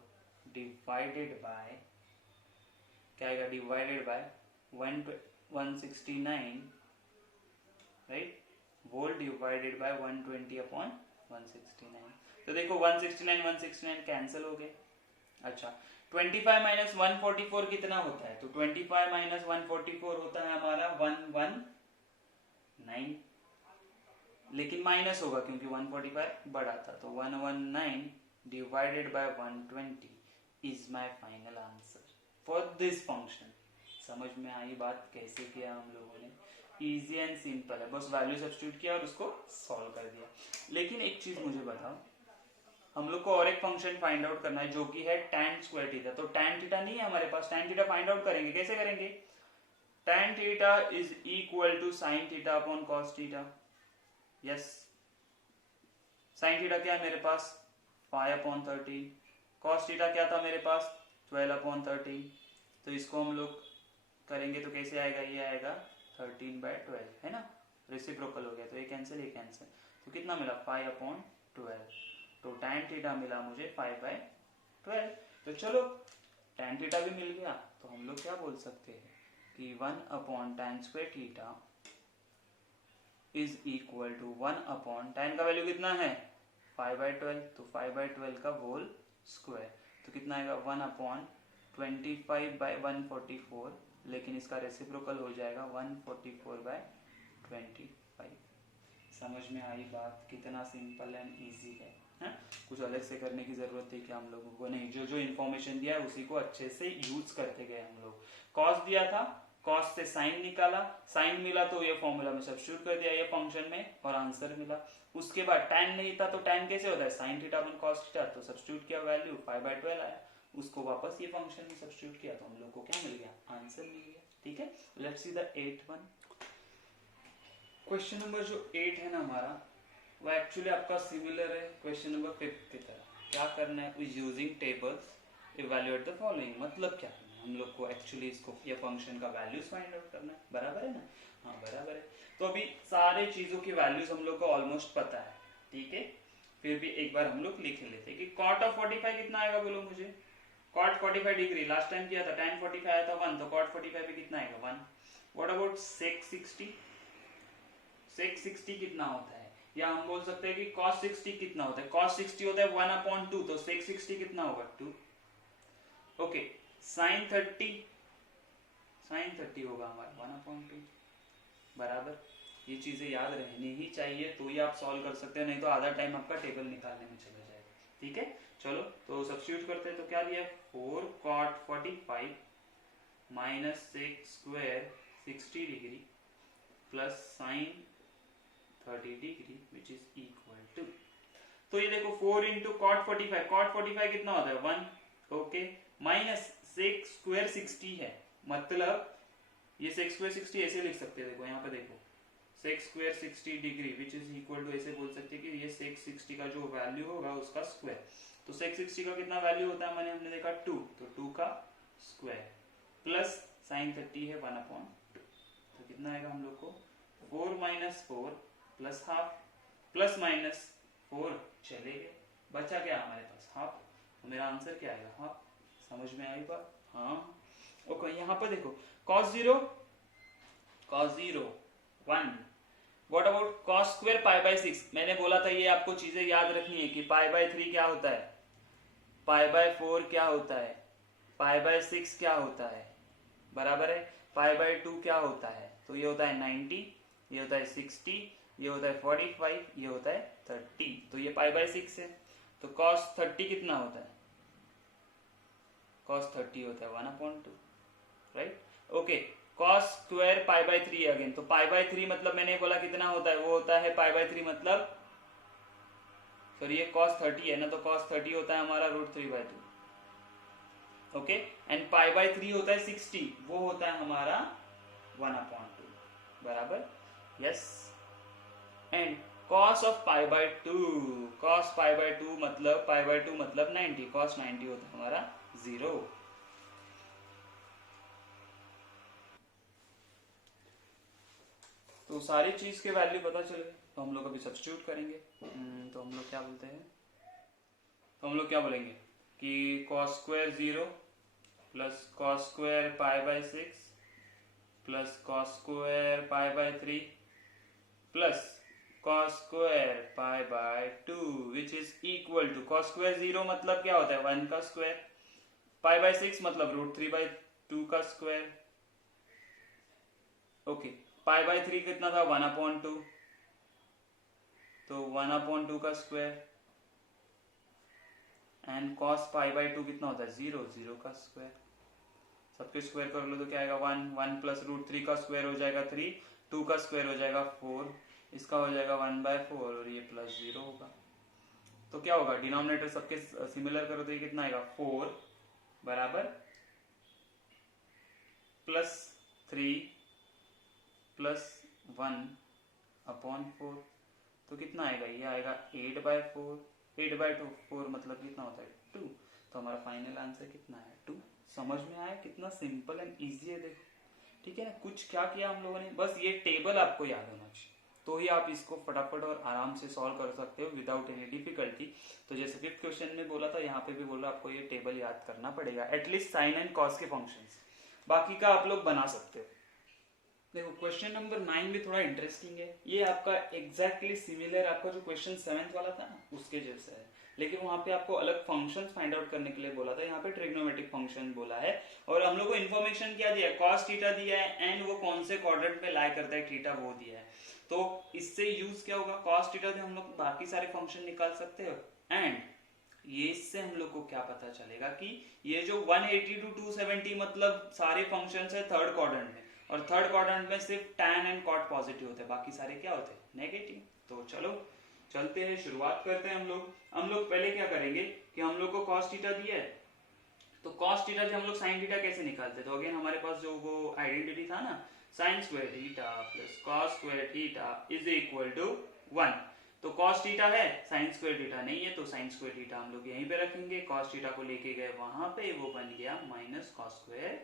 डिवाइडेड बाय, क्या आएगा, divided by 169, right, volt divided by 120/169। तो देखो 169 कैंसिल हो गए। अच्छा 25 माइनस 144 कितना होता है, तो 25 माइनस 144 होता है हमारा 119, लेकिन माइनस होगा क्योंकि 145 बड़ा था, तो 119 divided by 120 is my final answer for this function. समझ में आई बात कैसे किया हम लोगों ने, इजी एंड सिंपल है, बस वैल्यू सब्स्टिट्यूट किया और उसको सॉल्व कर दिया। लेकिन एक चीज मुझे बताओ, हम लोग को और एक फंक्शन फाइंड आउट करना है जो कि है tan स्क्वायर थीटा। तो tan थीटा नहीं है हमारे पास, tan थीटा फाइंड आउट करेंगे, कैसे करेंगे, tan theta is equal to sin theta upon cos theta. Yes, sin theta क्या है मेरे पास 5/13, cos थीटा क्या था मेरे पास 12/13, तो इसको हम लोग करेंगे तो कैसे आएगा, ये आएगा 13/12 है ना, रेसिप्रोकल हो गया तो ये कैंसिल, तो कितना मिला 5/12, तो tan थीटा मिला मुझे 5/12। तो चलो tan थीटा भी मिल गया, तो हम लोग क्या बोल सकते हैं कि 1/tan square theta is equal to 1/tan का वैल्यू कितना है 5/12, तो 5/12 का होल स्क्वायर, तो कितना आएगा 1/25/144, लेकिन इसका रेसिप्रोकल हो जाएगा 144/25। समझ में आई बात, कितना सिंपल एंड इजी है, कुछ अलग से करने की जरूरत थी क्या हम लोगों को, नहीं, जो जो इन्फॉर्मेशन दिया है उसी को अच्छे से यूज करते गए हम लोग। कॉस दिया था, कॉस से साइन निकाला, साइन मिला तो ये फॉर्मूला में सब्स्टिट्यूट कर दिया ये फंक्शन में और आंसर मिला। उसके बाद tan नहीं था तो tan कैसे होता है sin थीटा अपन cos थीटा, तो सब्स्टिट्यूट किया वैल्यू 5/12 आया, उसको वापस ये फंक्शन में सब्स्टिट्यूट किया तो हम लोग को क्या मिल गया, आंसर मिल गया। ठीक है, let's see the 8th one. Question number जो 8 है ना हमारा, वो एक्चुअली आपका सिमिलर है क्वेश्चन नंबर 5 की तरह। क्या करना है, using tables evaluate the following, मतलब क्या करना है हम लोग को, एक्चुअली इसको ये फंक्शन का वैल्यूज फाइंड आउट करना है, बराबर है ना, हाँ बराबर है। तो अभी सारे चीजों की वैल्यूज हम लोग को ऑलमोस्ट पता है, ठीक है, फिर भी एक बार हम लोग लिख लेते हैं कि cot ऑफ 45 कितना आएगा, बोलो मुझे, cot 45 डिग्री लास्ट टाइम किया था, tan 45 आया था 1, तो cot 45 पे कितना आएगा 1। व्हाट अबाउट sec 60, sec 60 कितना होता है, या हम बोल सकते हैं कि cos 60 कितना होता है, cos 60 होता है 1/2, तो sec 60 कितना होगा 2। ओके, sin 30 होगा हमारा 1/2, बराबर। ये चीजें याद रहनी ही चाहिए तो ही आप सॉल्व कर सकते हैं, नहीं तो आधा टाइम आपका टेबल निकालने में चला जाएगा। ठीक है, चलो तो सब्स्टिट्यूट करते हैं, तो क्या दिया 4 cot 45 minus sec square 60 degree plus sin 30 degree which is equal to, तो ये देखो 4 इंटू cot 45 कितना होता है 1, ओके, माइनस sec स्क्वायर 60 है, मतलब ये sec स्क्वायर 60 ऐसे लिख सकते हैं, देखो यहाँ पे देखो sec square 60 degree which is equal to, ऐसे बोल सकते हैं कि ये sec 60 का जो वैल्यू होगा उसका स्क्वायर, तो sec 60 का कितना वैल्यू होता है, हमने देखा 2, तो 2 का स्क्वायर प्लस sin 30 है 1/2, तो कितना आएगा हम लोग को 4 minus 4 plus half plus minus 4 चले गए, बचा क्या हमारे पास हाफ, तो मेरा आंसर क्या आएगा हाफ। समझ में आई बात, हाँ ओके। यहाँ पर देखो cos 0 1, what about cos square π/6, मैंने बोला था ये आपको चीजें याद रखनी है कि π/3 क्या होता है, π/4 क्या होता है, π/6 क्या होता है, बराबर है, π/2 क्या होता है, तो ये होता है 90, ये होता है 60, ये होता है 45, ये होता है 30, तो ये π/6 है, तो cos 30 कितना होता है, cos 30 होता है 1/2, right, okay. cos square π/3 again, तो π/3 मतलब मैंने बोला कितना होता है, वो होता है π/3 मतलब, सॉरी ये cos 30 है ना, तो cos 30 होता है हमारा √3/2, ओके, एंड π/3 होता है 60, वो होता है हमारा 1/2, बराबर। Yes and cos of pi by two, cos pi by two मतलब पाई बाय टू मतलब 90, cos 90 होता है हमारा 0। तो सारी चीज के वैल्यू पता चल गए, तो हम लोग अभी सब्स्टिट्यूट करेंगे। तो हम लोग क्या बोलते हैं, तो हम लोग क्या बोलेंगे कि cos square 0 plus cos square pi by 6 plus cos square pi by 3 plus cos square pi by 2 which is equal to cos square 0 मतलब क्या होता है 1 का स्क्वायर, पाई बाय 6 मतलब √3/2 का स्क्वायर। ओके, पाई बाय 3 कितना था 1/2, तो 1/2 का square and cos pi by 2 कितना होता है 0, 0 का स्क्वायर। सबके स्क्वायर कर लो तो क्या आएगा 1, 1 प्लस √3 का स्क्वायर हो जाएगा 3, 2 का स्क्वायर हो जाएगा 4, इसका हो जाएगा 1/4 और ये प्लस 0 होगा। तो क्या होगा डिनोमिनेटर सबके सिमिलर करो तो ये कितना आएगा 4 बराबर प्लस 3 प्लस 1/4, तो कितना आएगा ये आएगा 8/4, 8/2 4 मतलब कितना होता है 2। तो हमारा फाइनल आंसर कितना है 2। समझ में आया कितना सिंपल एंड इजी है, देखो ठीक है ना। कुछ क्या किया हम लोगों ने, बस ये टेबल आपको याद होना चाहिए तो ही आप इसको फटाफट और आराम से सॉल्व कर सकते हो विदाउट एनी डिफिकल्टी। तो जैसे 5th क्वेश्चन में बोला था यहाँ पे भी बोला आपको ये टेबल याद करना पड़ेगा, एटलीस्ट साइन एंड कॉस के फंक्शंस, बाकी का आप लोग बना सकते हो। देखो क्वेश्चन नंबर 9 भी थोड़ा इंटरेस्टिंग है, ये आपका एग्जैक्टली सिमिलर आपका जो क्वेश्चन 7th वाला था ना उसके जैसा है, लेकिन वहां पे आपको अलग फंक्शंस फाइंड आउट करने के लिए बोला था, यहाँ पे ट्रिग्नोमेट्रिक फंक्शन बोला है और हम लोग को इन्फॉर्मेशन क्या दिया है cos थीटा दिया है एंड वो कौन से क्वाड्रेंट में लाई करता है थीटा वो दिया है। तो इससे यूज क्या होगा cos थीटा से हम लोग बाकी सारे फंक्शन निकाल सकते हो एंड ये इससे हम लोग को क्या पता चलेगा कि ये जो 180 to 270 मतलब सारे फंक्शंस है थर्ड क्वाड्रेंट में, और थर्ड क्वाड्रेंट में सिर्फ tan एंड cot पॉजिटिव होते हैं, बाकी सारे क्या होते हैं नेगेटिव। तो चलो चलते हैं, शुरुआत करते हैं हम लोग पहले क्या करेंगे कि हम लोग को cos थीटा दिया है, तो cos थीटा से हम लोग sin थीटा कैसे निकालते हैं, तो अगेन हमारे पास जो वो आइडेंटिटी था ना sin square theta plus cos square theta is equal to 1। तो cos थीटा है sin स्क्वायर थीटा नहीं है, तो sin स्क्वायर थीटा हम लोग यहीं पे रखेंगे, cos थीटा को लेके गए वहां पे, वो बन गया minus cos square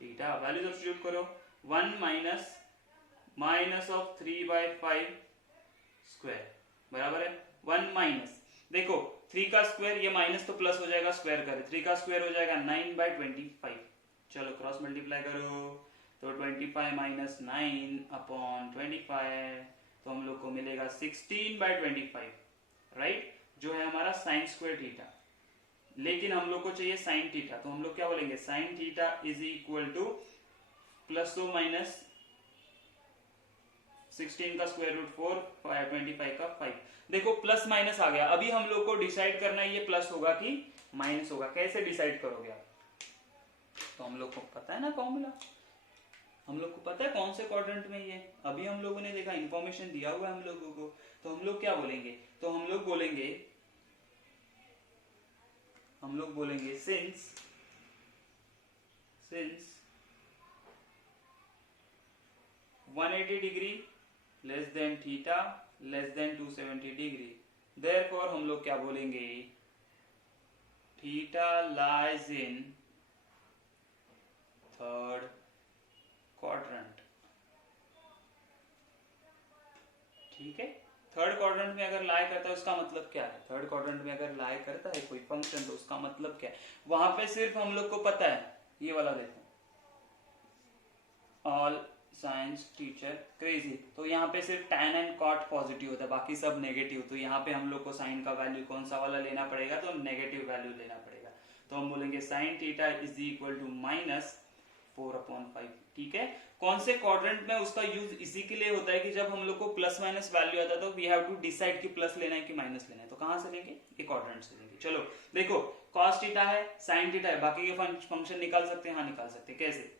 theta. Value substitute करो 1 माइनस ऑफ 3/5 स्क्वायर बराबर है 1 माइनस, देखो 3 का स्क्वायर, ये माइनस तो प्लस हो जाएगा स्क्वायर करे, 3 का स्क्वायर हो जाएगा 9/25। चलो क्रॉस मल्टीप्लाई करो तो 25 माइनस 9/25, तो हम लोग को मिलेगा 16/25 राइट, जो है हमारा साइन स्क्वायर थीटा। लेकिन हम लोग को चाहिए साइन थीटा, तो हम लोग क्या बोलेंगे sine theta is equal to plus or minus 16 का स्क्वायर रूट 4 25 का 5। देखो प्लस माइनस आ गया, अभी हम लोग को डिसाइड करना है ये प्लस होगा कि माइनस होगा, कैसे डिसाइड करोगे आप, तो हम लोग को पता है ना फॉर्मूला, हम लोग को पता है कौन से क्वाड्रेंट में ये, अभी हम लोगों ने देखा इंफॉर्मेशन दिया हुआ है हम लोगों को, तो हम लोग क्या बोलेंगे, तो हम लोग बोलेंगे since 180 degree less than theta less than 270 degree, therefore हम लोग क्या बोलेंगे theta lies in third quadrant. ठीक है, थर्ड क्वाड्रेंट में अगर लाई करता है उसका मतलब क्या है, थर्ड क्वाड्रेंट में अगर लाई करता है कोई फंक्शन तो उसका मतलब क्या है, वहां पे सिर्फ हम लोग को पता है ये वाला, देखो ऑल साइंस टीचर क्रेजी, तो यहाँ पे सिर्फ tan एंड cot पॉजिटिव होता है, बाकी सब नेगेटिव, तो यहाँ पे हम लोग को साइन का वैल्यू कौन सा वाला लेना पड़ेगा, तो नेगेटिव वैल्यू लेना पड़ेगा, तो हम बोलेंगे sine theta is equal to -4/5। ठीक है, कौन से क्वाड्रेंट में उसका यूज इसी के लिए होता है कि जब हम लोग को प्लस माइनस वैल्यू आता है तो वी हैव टू डिसाइड कि प्लस लेना है कि माइनस लेना है, तो कहां से लेंगे ये क्वाड्रेंट से लेंगे। चलो देखो cos थीटा है sin थीटा है, बाकी के फंक्शन निकाल सकते हैं, हाँ निकाल सकते हैं, कैसे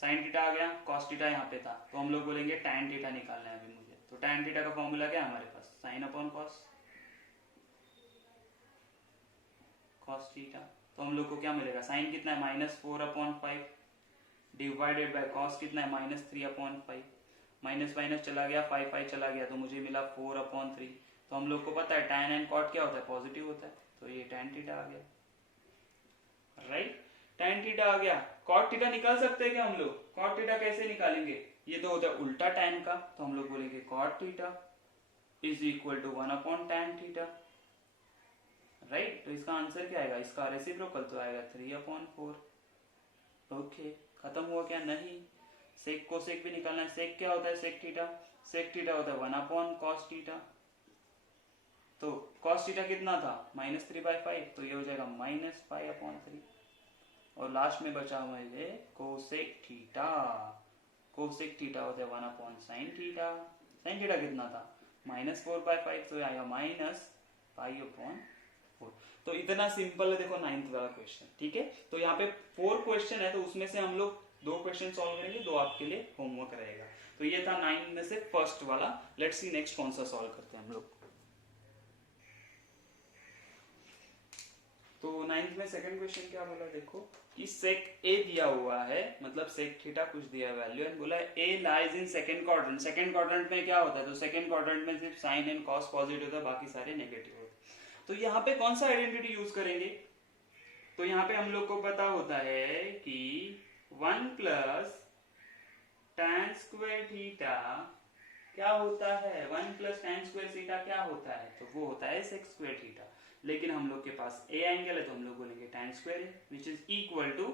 sin थीटा आ गया cos थीटा यहाँ पे था, तो हम लोग बोलेंगे tan थीटा निकालना है अभी मुझे, तो tan थीटा का फॉर्मूला क्या है हमारे पास sin अपॉन cos थीटा, तो हम लोग को क्या मिलेगा sin कितना है -4/5 डिवाइडेड बाय cos कितना है -3/5, माइनस माइनस चला गया, 5 चला गया, तो मुझे मिला 4/3। तो हम लोग को पता है tan एंड cot क्या होता है, पॉजिटिव होता है, तो ये tan थीटा आ गया, राइट। tan थीटा आ गया। cot थीटा निकाल सकते हैं क्या हम लोग? cot थीटा कैसे निकालेंगे? ये तो होता है उल्टा tan का, तो हम लोग बोलेंगे cot theta is equal to 1/tan theta, right. तो इसका आंसर क्या आएगा? इसका रेसिप्रोकल तो आएगा 3/4। ओके, खत्म हुआ क्या? नहीं, सेक को सेक भी निकालना है। सेक क्या होता है? सेक थीटा, सेक थीटा होता है 1/cos थीटा। तो cos थीटा कितना था? -3/5, तो ये हो जाएगा -5/3। और लास्ट में बचा मुझे कोसेक थीटा। कोसेक थीटा होता है 1/sin थीटा। sin थीटा कितना था? -4/5, तो आएगा -π/4। तो इतना सिंपल है, देखो 9th वाला क्वेश्चन, ठीक है। तो यहाँ पे 4 क्वेश्चन है, तो उसमें से हम लोग 2 क्वेश्चन सॉल्व करेंगे, 2 आपके लिए होमवर्क रहेगा। तो ये था 9 में से फर्स्ट वाला। लेट्स सी नेक्स्ट कौन सा सॉल्व करते हैं हम लोग। तो 9th में सेकंड क्वेश्चन क्या बोला, देखो कि सेक ए दिया हुआ है, मतलब सेक थीटा कुछ दिया वैल्यू, एंड बोला A lies in second quadrant. Second quadrant में क्या होता है? तो सेकंड क्वाड्रेंट में सिर्फ साइन एंड कॉस पॉजिटिव होता है, बाकी सारे नेगेटिव होते हैं। तो यहाँ पे कौन सा आइडेंटिटी यूज करेंगे? तो यहाँ पे हम लोग को पता होता है कि 1 प्लस tan स्क्वायर थीटा क्या होता है? 1 प्लस tan स्क्वायर थीटा क्या होता है? तो वो होता है sec स्क्वायर थीटा। लेकिन हम लोग के पास a एंगल है, तो हम लोग बोलेंगे tan square A, which is equal to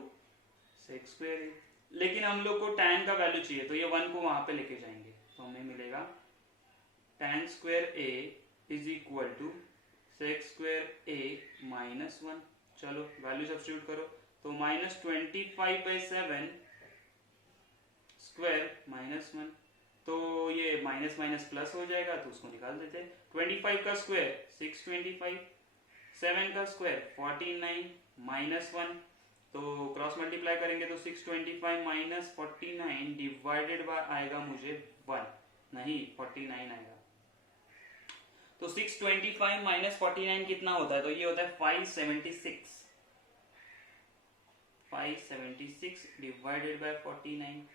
sec square A. लेकिन हम लोग को tan का वैल्यू चाहिए, तो ये 1 को वहां पे लेके जाएंगे, तो हमें मिलेगा tan square A is equal to sec square A -1। चलो वैल्यू सब्स्टिट्यूट करो, तो -25/7 स्क्वायर -1, तो ये माइनस माइनस प्लस हो जाएगा, तो उसको निकाल देते हैं। 25 का स्क्वायर 625, 7 का स्क्वायर 49 -1, तो क्रॉस मल्टीप्लाई करेंगे तो 625 - 49 डिवाइडेड बाय आएगा मुझे 1, नहीं 49 आएगा। तो 625 - 49 कितना होता है? तो ये होता है 576। 576 डिवाइडेड बाय 49।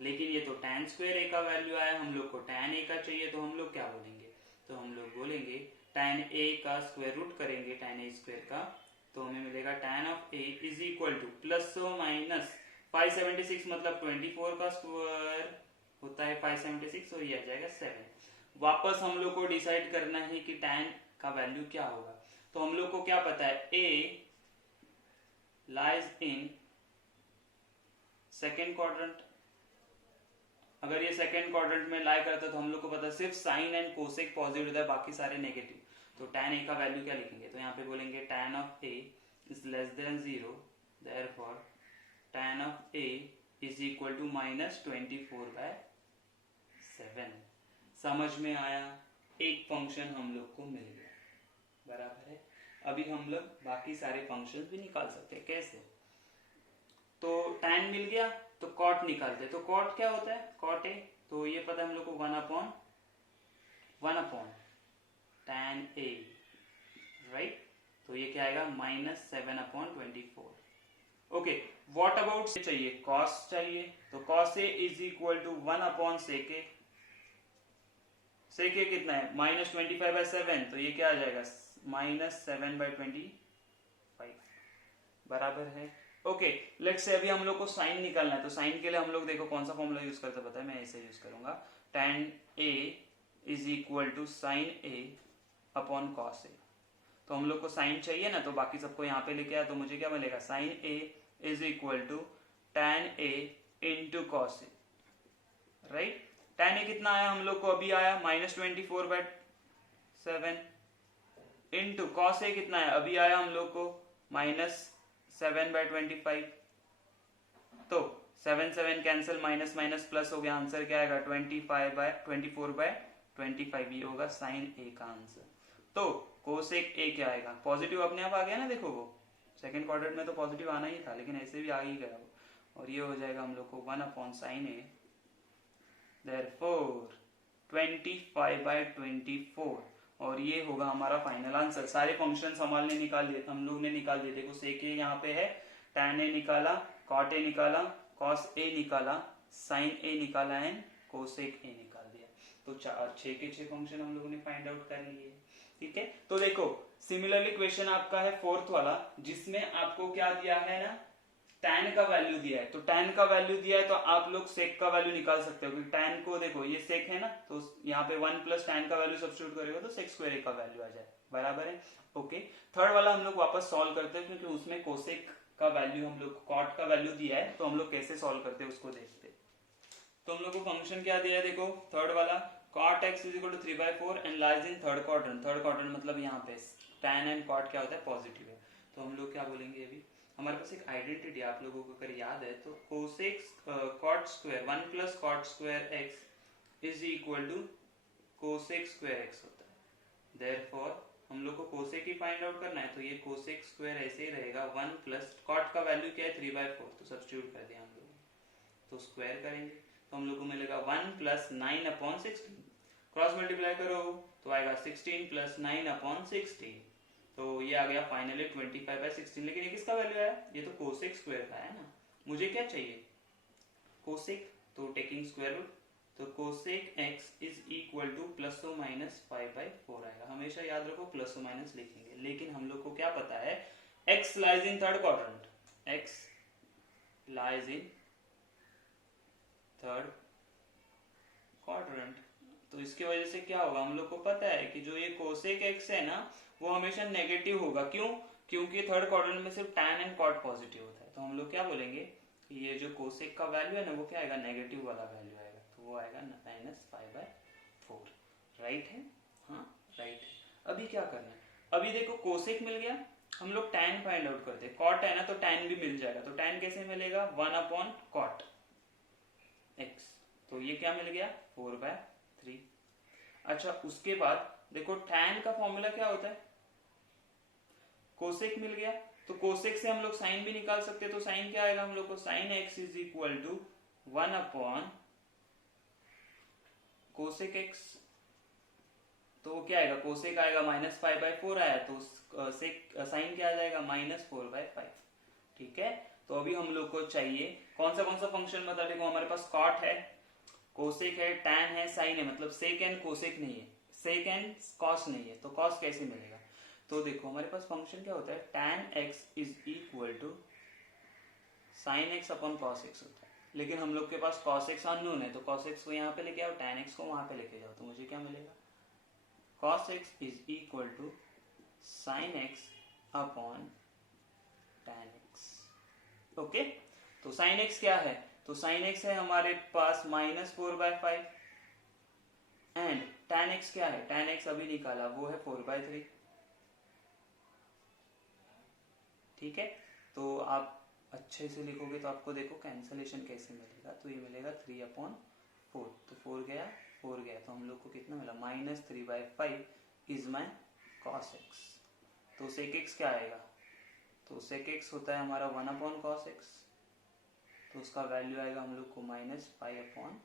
लेकिन ये तो tan स्क्वायर ए का वैल्यू आया, हम लोग को tan ए का चाहिए, तो हम लोग क्या बोलेंगे? तो हम लोग बोलेंगे tan ए का स्क्वायर रूट करेंगे tan ए स्क्वायर का, तो हमें मिलेगा tan of a is equal to plus minus 576 मतलब 24 का स्क्वायर होता है 576, और ये आ जाएगा 7। वापस हम लोग को डिसाइड करना है कि tan का वैल्यू क्या होगा। तो हम लोग को क्या पता है? ए लाइज इन सेकेंड क्वाड्रेंट। अगर ये सेकेंड क्वाड्रेंट में लाई करता है, तो हम लोग को पता है सिर्फ साइन एंड कोसेक पॉजिटिव होता है, बाकी सारे नेगेटिव। तो tan ए का वैल्यू क्या लिखेंगे? तो यहाँ पे बोलेंगे tan of a is less than 0, therefore tan of a is equal to -24/7। समझ में आया? एक फंक्शन हम लोग को मिल गया, बराबर है। अभी हम लोग बाकी सारे फंक्शन भी निकाल सकते हैं। कैसे? तो tan मिल गया, तो cot निकालते हैं। तो cot क्या होता है? cot a, तो ये पता है हम लोग को 1/1 tan a, राइट। तो ये क्या आएगा? -7/24। ओके, व्हाट अबाउट चाहिए? cos चाहिए, तो cos a is equal to 1/sec a। sec a कितना है? -25/7, तो ये क्या आ जाएगा? -7/25, बराबर है। ओके, लेट्स से अभी हम लोग को साइन निकालना है। तो साइन के लिए हम लोग देखो कौन सा फॉर्मूला यूज करते हैं, पता है? मैं ऐसे यूज करूंगा, tan a is equal to sine a upon cos a। तो हम लोग को साइन चाहिए ना, तो बाकी सबको यहाँ पे लेके आया, तो मुझे क्या मिलेगा? Sine a is equal to tan a into cos a, right. tan a कितना आया हम लोग को? अभी आया -24/7 इंटू कॉस a कितना है? अभी आया हम लोग को -7/25। तो 7 कैंसिल, माइनस माइनस प्लस हो गया, आंसर क्या आएगा? 24/25। ये होगा साइन ए का आंसर। तो कोसेक ए क्या आएगा? पॉजिटिव अपने आप आ गया ना, देखो वो सेकंड क्वाड्रेंट में तो पॉजिटिव आना ही था, लेकिन ऐसे भी आ ही गया वो, और ये हो जाएगा हम लोग को 1/sin a, देयरफॉर 25/24, और ये होगा हमारा फाइनल आंसर। सारे फंक्शंस हम लोग ने निकाल दिए। देखो सेक ए यहाँ पे है, tan a निकाला, cot a निकाला, cos a निकाला, sin a निकाला एंड कोसेक ए निकाल दिया। तो 6 के 6 फंक्शन हम लोगों ने फाइंड आउट कर लिए। ठीक है, तो देखो सिमिलरली क्वेश्चन आपका है फोर्थ वाला, जिसमें आपको क्या दिया है ना, tan का वैल्यू दिया है। तो tan का वैल्यू दिया है तो आप लोग sec का वैल्यू निकाल सकते हो, क्योंकि tan को देखो ये sec है ना, तो यहाँ पे 1 प्लस tan का वैल्यू सब्स्टिट्यूट करेगा तो sec स्क्वायर का वैल्यू आ जाए, बराबर है। ओके, थर्ड वाला हम लोग वापस सॉल्व करते हैं, क्योंकि उसमें कोसेक का वैल्यू हम लोग कॉट का वैल्यू दिया है, तो हम लोग कैसे सॉल्व करते हैं उसको देखते हैं। तो हम लोग को फंक्शन क्या दिया है, देखो थर्ड वाला cot x is equal to 3/4 and lies in third quadrant. Third quadrant मतलब यहाँ पे tan एंड cot क्या होता है, पॉजिटिव है। तो हम लोग क्या बोलेंगे, अभी हमारे पास एक आइडेंटिटी आप लोगों को अगर याद है तो cosec cot square 1 plus cot square x is equal to cosec square x होता है। देयरफॉर हम लोग को कोसेक ही फाइंड आउट करना है, तो ये कोसेक स्क्वायर ऐसे ही रहेगा 1 प्लस कॉट का वैल्यू क्या है 3/4, तो सब्स्टिट्यूट कर दिया हम लोग, तो स्क्वायर करेंगे तो हम लोग को मिलेगा 1 प्लस 9/16, क्रॉस मल्टीप्लाई करो तो आएगा 16 प्लस 9/16, तो ये आ गया फाइनली 25/16। लेकिन ये किसका वैल्यू आया, ये तो कोसेक स्क्वायर का है ना, मुझे क्या चाहिए कोसेक, तो टेकिंग स्क्वायर रूट, तो cosec x is equal to plus और माइनस 5/4 आएगा। हमेशा याद रखो प्लस और माइनस लिखेंगे, लेकिन हम लोग को क्या पता है x lies in third quadrant, x lies in third quadrant, तो इसके वजह से क्या होगा, हम लोग को पता है कि जो ये कोसेक x है ना वो हमेशा नेगेटिव होगा। क्यों, क्योंकि थर्ड क्वाड्रेंट में सिर्फ tan एंड cot पॉजिटिव होता है। तो हम लोग क्या बोलेंगे कि ये जो कोसेक का वैल्यू है ना वो क्या आएगा, नेगेटिव वाला वैल्यू आएगा, तो वो आएगा -5/4। राइट है, हाँ राइट है। अभी क्या करना है, अभी देखो कोसेक मिल गया, हम लोग tan फाइंड आउट करते हैं, cot है ना तो tan भी मिल जाएगा, तो tan कैसे मिलेगा 1/cot x, तो ये क्या मिल गया 4/3। अच्छा उसके बाद देखो tan का फॉर्मूला क्या होता है, कोसेक मिल गया, तो कोसेक से हम लोग साइन भी निकाल सकते हैं, तो साइन क्या आएगा हम लोग को, sine x is equal to 1 cosec x, तो क्या आएगा कोसेक आएगा -5/4 आया, तो सेक साइन क्या आ जाएगा -4/5। ठीक है, तो अभी हम लोग को चाहिए कौन सा फंक्शन, बता देखो हमारे पास cot है, कोसेक है, tan है, साइन है, मतलब सेक एंड कोसेक नहीं है, सेक एंड कॉस नहीं है, तो कॉस कैसे मिलेगा। तो देखो हमारे पास फंक्शन क्या होता है, tan x is equal to sin x upon cos x होता है, लेकिन हम लोग के पास cos x अननोन है, तो cos x को यहाँ पे लेके आओ, tan x को वहां पे लेके जाओ, तो मुझे क्या मिलेगा cos x is equal to sin x upon tan x। Okay, तो sin x क्या है, तो sin x है हमारे पास -4/5 एंड tan x क्या है, tan x अभी निकाला वो है 4/3। ठीक है, तो आप अच्छे से लिखोगे तो आपको देखो कैंसलेशन कैसे मिलेगा, तो ये मिलेगा 3/4, तो 4 गया 4 गया, तो हम लोग को कितना मिला -3/5 इज माई cos x। तो sec x क्या आएगा, तो sec x होता है हमारा 1/cos x, तो उसका वैल्यू आएगा हम लोग को -5/3।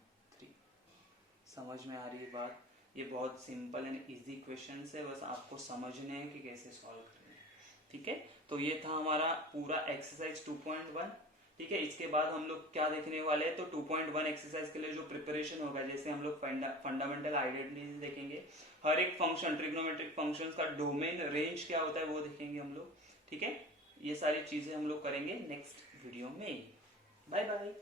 समझ में आ रही है बात, ये बहुत सिंपल एंड इजी क्वेश्चन है, बस आपको समझने हैं कि कैसे सॉल्व करना है। ठीक है, तो ये था हमारा पूरा एक्सरसाइज 2.1। ठीक है, इसके बाद हम लोग क्या देखने वाले हैं, तो 2.1 एक्सरसाइज के लिए जो प्रिपरेशन होगा, जैसे हम लोग फंडामेंटल आइडेंटिटीज देखेंगे, हर एक फंक्शन ट्रिग्नोमेट्रिक फंक्शंस का डोमेन रेंज क्या होता है वो देखेंगे हम लोग। ठीक है, ये सारी चीजें हम लोग करेंगे नेक्स्ट वीडियो में। Bye bye.